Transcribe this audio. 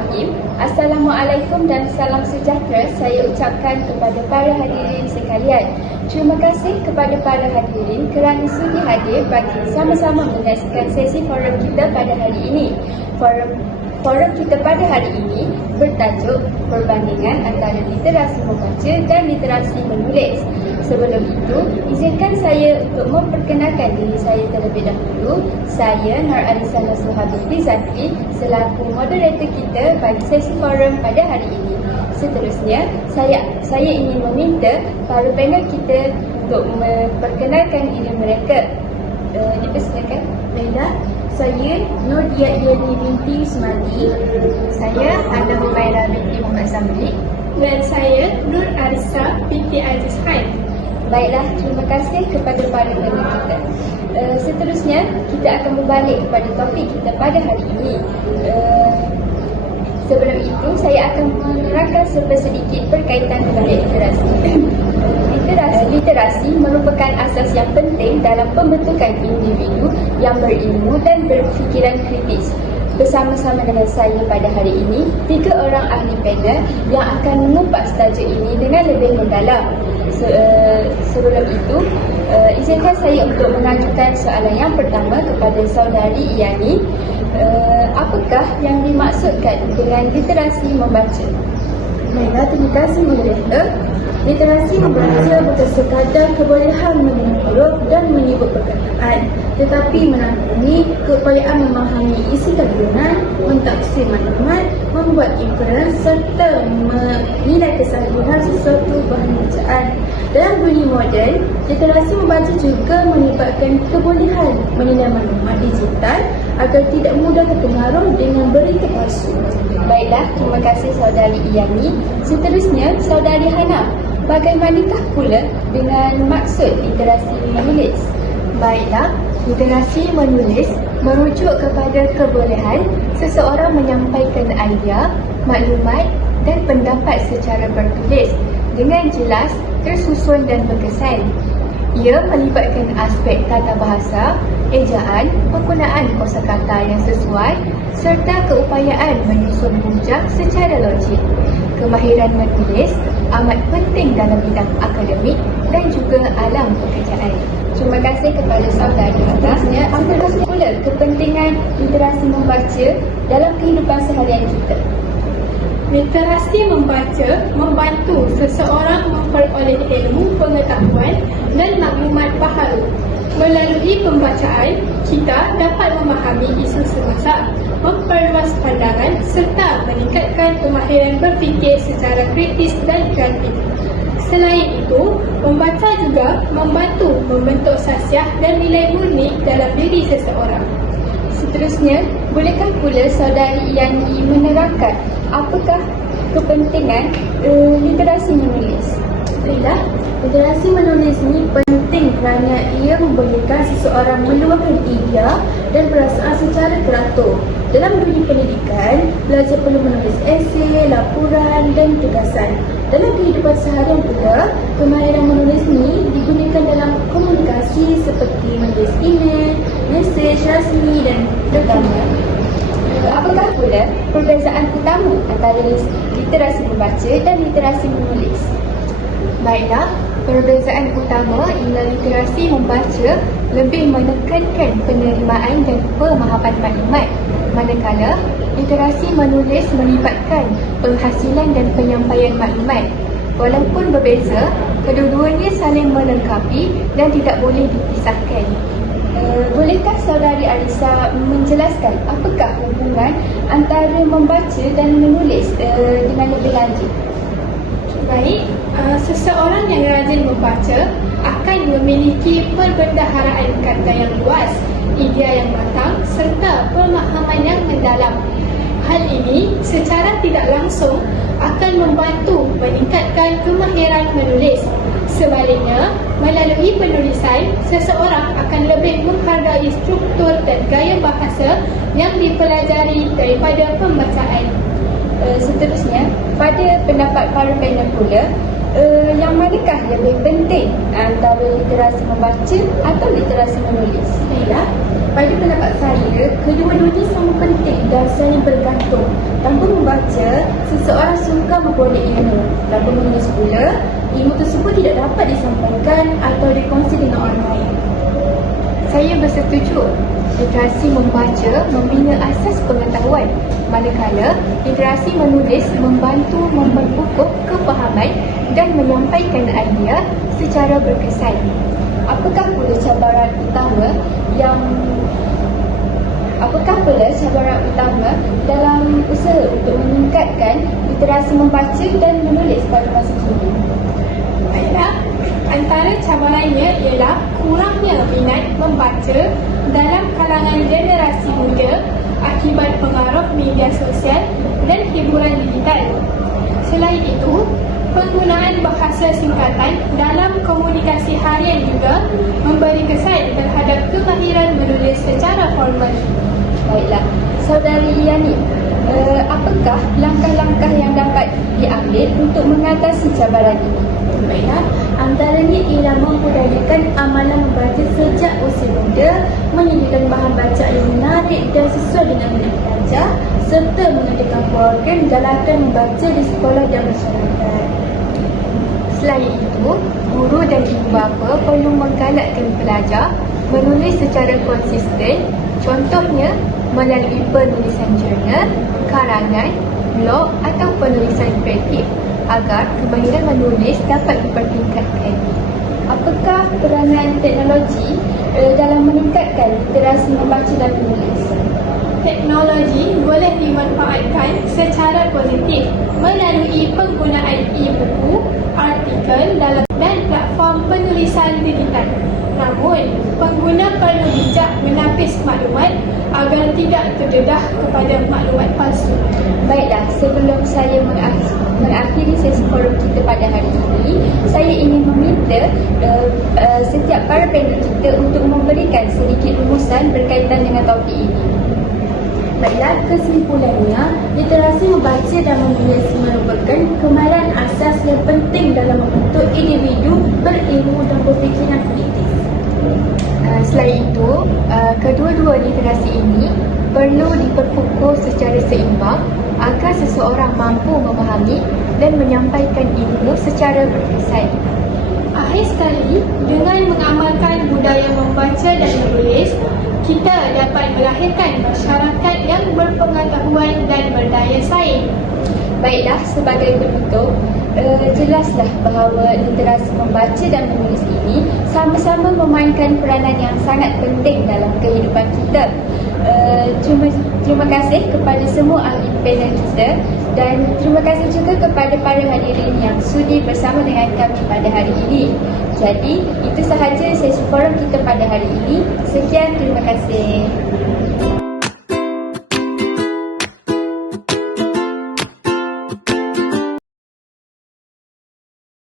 Bismillahirrahmanirrahim. Assalamualaikum dan salam sejahtera saya ucapkan kepada para hadirin sekalian. Terima kasih kepada para hadirin kerana sudi hadir bagi sama-sama menyaksikan sesi forum kita pada hari ini. Forum kita pada hari ini bertajuk perbandingan antara literasi membaca dan literasi menulis. Sebelum itu, izinkan saya untuk memperkenalkan diri saya terlebih dahulu. Saya Nur Alisa Nasuha Binti Zakri selaku moderator kita bagi sesi forum pada hari ini. Seterusnya, saya ingin meminta para panel kita untuk memperkenalkan diri mereka. Dipersilakan. Baiklah, saya Nur Diani binti Usmadi. Saya Ana Humaira binti Muhammad Zamri. Dan saya Nur Arisa binti Aziz Khan. Baiklah, terima kasih kepada para panel kita. Seterusnya, kita akan berbalik kepada topik kita pada hari ini. Sebelum itu, saya akan menerangkan sedikit berkaitan dengan literasi. Literasi merupakan asas yang penting dalam pembentukan individu yang berilmu dan berfikiran kritis. Bersama-sama dengan saya pada hari ini, 3 orang ahli panel yang akan mengupas tajuk ini dengan lebih mendalam. Sebelum itu, izinkan saya untuk mengajukan soalan yang pertama kepada saudari Iyani. Apakah yang dimaksudkan dengan literasi membaca? Baiklah, terima kasih moderator. Literasi membaca bukan sekadar kebolehan mengenal huruf dan menyebut perkataan, tetapi menangani keupayaan memahami isi kandungan, mentafsir maklumat, membuat inferens serta menilai kesalahan sesuatu bahan bacaan. Dalam dunia moden, literasi membaca juga melibatkan kebolehan menilai maklumat digital agar tidak mudah terpengaruh dengan berita palsu. Baiklah, terima kasih saudari Iyani. Seterusnya, saudari Hana. Bagaimanakah pula dengan maksud literasi menulis? Baiklah, literasi menulis merujuk kepada kebolehan seseorang menyampaikan idea, maklumat dan pendapat secara bertulis dengan jelas, tersusun dan berkesan. Ia melibatkan aspek tata bahasa, ejaan, penggunaan kosakata yang sesuai serta keupayaan menyusun hujah secara logik. Kemahiran menulis amat penting dalam bidang akademik dan juga alam pekerjaan. Terima kasih kepada saudari atasnya. Apakah pula kepentingan literasi membaca dalam kehidupan seharian kita? Literasi membaca membantu seseorang memperoleh ilmu, pengetahuan dan maklumat baharu. Melalui pembacaan, kita dapat memahami isu semasa, memperluas pandangan serta meningkatkan kemahiran berfikir secara kritis dan kreatif. Selain itu, membaca juga membantu membentuk khasiat dan nilai murni dalam diri seseorang. Seterusnya, bolehkah pula saudari Yani menerangkan apakah kepentingan literasi menulis? Baiklah, literasi menulis ini penting kerana ia membolehkan seseorang meluahkan idea dan perasaan secara teratur. Dalam dunia pendidikan, pelajar perlu menulis esei, laporan dan tugasan. Dalam kehidupan seharian pula, kemahiran menulis ini digunakan dalam komunikasi seperti menulis email, mesej rasmi dan Pertama, apakah pula perbezaan utama antara literasi membaca dan literasi menulis? Baiklah, perbezaan utama ialah literasi membaca lebih menekankan penerimaan dan pemahaman maklumat, manakala literasi menulis melibatkan penghasilan dan penyampaian maklumat. Walaupun berbeza, kedua-duanya saling melengkapi dan tidak boleh dipisahkan. Bolehkah saudari Arisa menjelaskan apakah hubungan antara membaca dan menulis dengan lebih lanjut? Baik, seseorang yang rajin membaca akan memiliki perbendaharaan kata yang luas, idea yang matang serta pemahaman yang mendalam. Hal ini secara tidak langsung akan membantu meningkatkan kemahiran menulis. Sebaliknya, melalui penulisan, seseorang akan lebih menghargai struktur dan gaya bahasa yang dipelajari daripada pembacaan. Seterusnya, pada pendapat para panel pula, yang manakah lebih penting antara literasi membaca atau literasi menulis? Baiklah, pada pendapat pendapat saya, kedua-duanya sama penting dan saling bergantung. Tanpa membaca, seseorang sukar memperoleh ilmu. Tanpa menulis pula, ilmu tersebut tidak dapat disampaikan atau dikongsi dengan orang lain. Saya bersetuju. Literasi membaca membina asas pengetahuan, manakala literasi menulis membantu memperkukuh kefahaman dan menyampaikan idea secara berkesan. Apakah pula cabaran utama dalam usaha untuk meningkatkan literasi membaca dan menulis pada masa kini? Baiklah, antara cabarannya ialah kurangnya minat membaca dalam kalangan generasi muda akibat pengaruh media sosial dan hiburan digital. Selain itu, penggunaan bahasa singkatan dalam komunikasi harian juga memberi kesan terhadap kemahiran menulis secara formal. Baiklah, Saudari Yani, apakah langkah-langkah yang dapat diambil untuk mengatasi cabaran ini? Baiklah, antaranya ialah membudayakan amalan membaca sejak usia muda, menyediakan bahan bacaan yang menarik dan sesuai dengan minat pelajar, serta mengadakan program galakan membaca di sekolah dan masyarakat. Selain itu, guru dan ibu bapa perlu menggalakkan pelajar menulis secara konsisten, contohnya melalui penulisan jurnal, karangan, blog atau penulisan kreatif agar kemahiran menulis dapat dipertingkatkan. Apakah peranan teknologi dalam meningkatkan literasi membaca dan menulis? Teknologi boleh dimanfaatkan secara positif melalui penggunaan e-buku, artikel dan platform penulisan digital. Namun, pengguna perlu bijak menapis maklumat agar tidak terdedah kepada maklumat palsu. Baiklah, sebelum saya mengakhiri sesi forum kita pada hari ini, saya ingin meminta setiap para panel kita untuk memberikan sedikit rumusan berkaitan dengan topik ini. Baiklah, kesimpulannya, literasi membaca dan menulis merupakan kemahiran asas yang penting dalam membentuk individu berilmu dan berfikiran kritis. Selain itu, kedua-dua literasi ini perlu diperkukuh secara seimbang agar seseorang mampu memahami dan menyampaikan ilmu secara berkesan. Akhir sekali, dengan mengamalkan budaya membaca dan menulis, kita dapat melahirkan masyarakat yang berpengetahuan dan berdaya saing. Baiklah, sebagai penutup, jelaslah bahawa literasi membaca dan menulis ini sama-sama memainkan peranan yang sangat penting dalam kehidupan kita. Terima kasih kepada semua ahli panel kita dan terima kasih juga kepada para hadirin yang sudi bersama dengan kami pada hari ini. Jadi, itu sahaja sesi forum kita pada hari ini. Sekian, terima kasih.